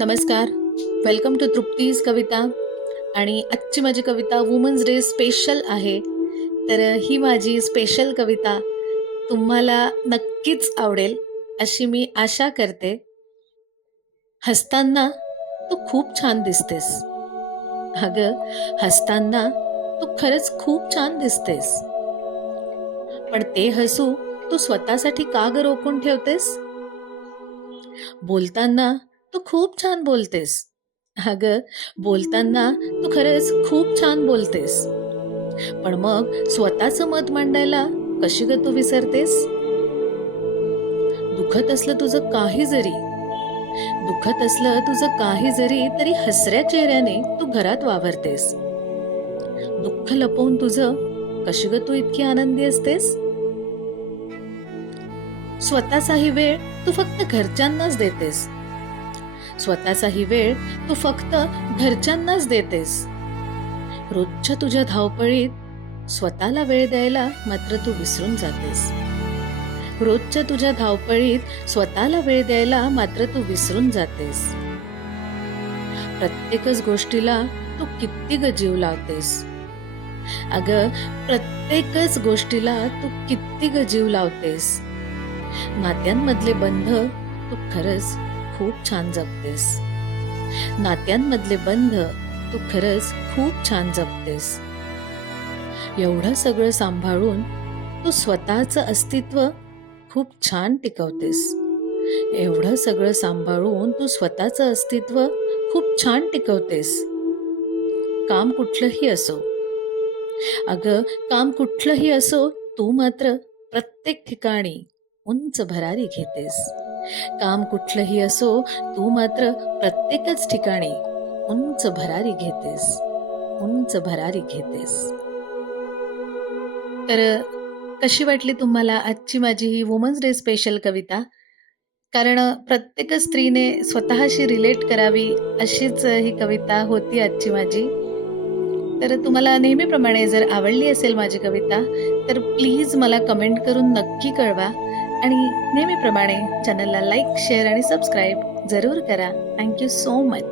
नमस्कार. Welcome to Trupti's कविता. आणि आजची माझी कविता वुमन्स डे स्पेशल आहे. तर ही माझी स्पेशल कविता तुम्हाला नक्कीच आवडेल अशी मी आशा करते. हसताना तू खूप छान दिसतेस. अगं, हसताना तू खरंच खूप छान दिसतेस. पण ते हसू तू स्वतःसाठी का ग रोखून ठेवतेस? बोलताना तू खूप छान बोलतेस. अगं, बोलताना तू खरंच खूप छान बोलतेस. पण मग स्वतःचं मत मांडायला कशी ग तू विसरतेस? दुखत असलं तुझं काही जरी दुखत असलं तुझं काही जरी तरी हसऱ्या चेहऱ्याने तू घरात वावरतेस. दुःख लपवून तुझं कशी ग तू इतकी आनंदी असतेस? स्वतःचाही वेळ तू फक्त घरच्यांनाच देतेस. स्वतःचाही वेळ तू फक्त घरच्यांनाच देतेस. रोजच्या तुझ्या धावपळीत स्वतःला वेळ द्यायला मात्र तू विसरून जातेस. रोजच्या तुझ्या धावपळीत स्वतःला वेळ द्यायला मात्र तू विसरून जातेस. प्रत्येकच गोष्टीला तू किती ग जीव लावतेस. अगं, प्रत्येकच गोष्टीला तू किती ग जीव लावतेस. नात्यांमधले बंध तू खरंच खूप छान जपतेस. नात्यांमधले बंध तू खरंच खूप छान जपतेस. एवढं सगळं सांभाळून तू स्वतःचं अस्तित्व खूप छान टिकवतेस. एवढं सगळं सांभाळून तू स्वतःचं अस्तित्व खूप छान टिकवतेस. काम कुठलंही असो, अगं, काम कुठलंही असो, तू मात्र प्रत्येक ठिकाणी उंच भरारी घेतेस. काम कुठलंही असो, तू मात्र प्रत्येकच ठिकाणी उंच भरारी घेतेस. उंच भरारी घेतेस. तर कशी वाटली तुम्हाला आजची माझी ही वुमन्स डे स्पेशल कविता? कारण प्रत्येक स्त्रीने स्वतःशी रिलेट करावी अशीच ही कविता होती आजची माझी. तर तुम्हाला नेहमीप्रमाणे जर आवडली असेल माझी कविता तर प्लीज मला कमेंट करून नक्की कळवा. आणि नेहमीप्रमाणे चॅनलला लाईक, शेअर आणि सबस्क्राईब जरूर करा. Thank you so much.